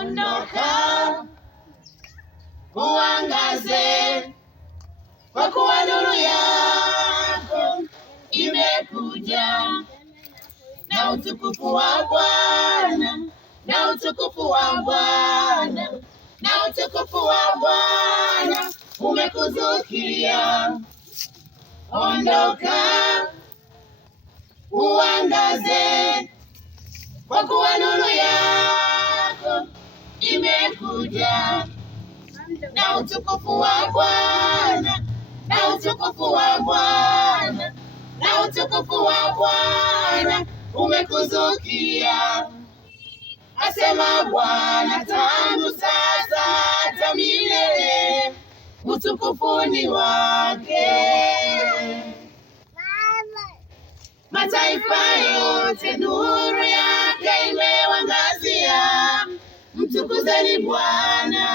ondoka, uangaze, kwa kuwa nuru yako imekuja, na utukufu wa Bwana, na utukufu wa Bwana, na utukufu wa Bwana umekuzukia. Ondoka, uangaze, kwa kuwa nuru yako imekuja, na utukufu wa Bwana, na utukufu wa Bwana, na utukufu wa Bwana umekuzukia. Asema Bwana, tangu sasa hata milele, utukufu ni wake. Mataifa yote nuru yake imewangazia, mtukuzeni Bwana.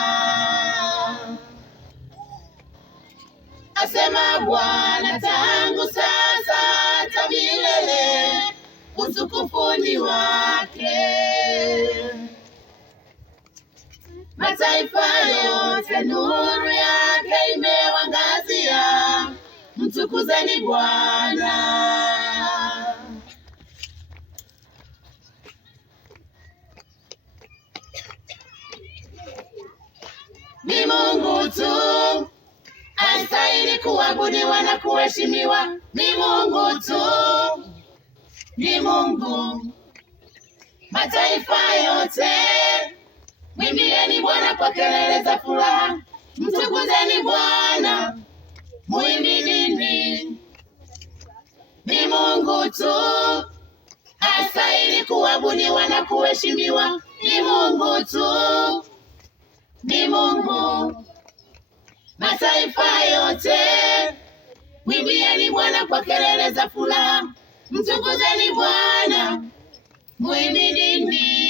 Asema Bwana, tangu sasa hata milele, utukufu ni wake. Mataifa yote nuru yake imewangazia, mtukuzeni Bwana. Ni Mungu tu astahili kuabudiwa na kuheshimiwa. Ni Mungu tu, ni Mungu. Mataifa yote mwimbieni Bwana kwa kelele za furaha, mtukuzeni Bwana, muimbidini. Ni Mungu tu astahili kuabudiwa na kuheshimiwa. Ni Mungu tu, ni Mungu. Mataifa yote mwimbieni Bwana kwa kelele za furaha, mtukuzeni Bwana, muimbidini.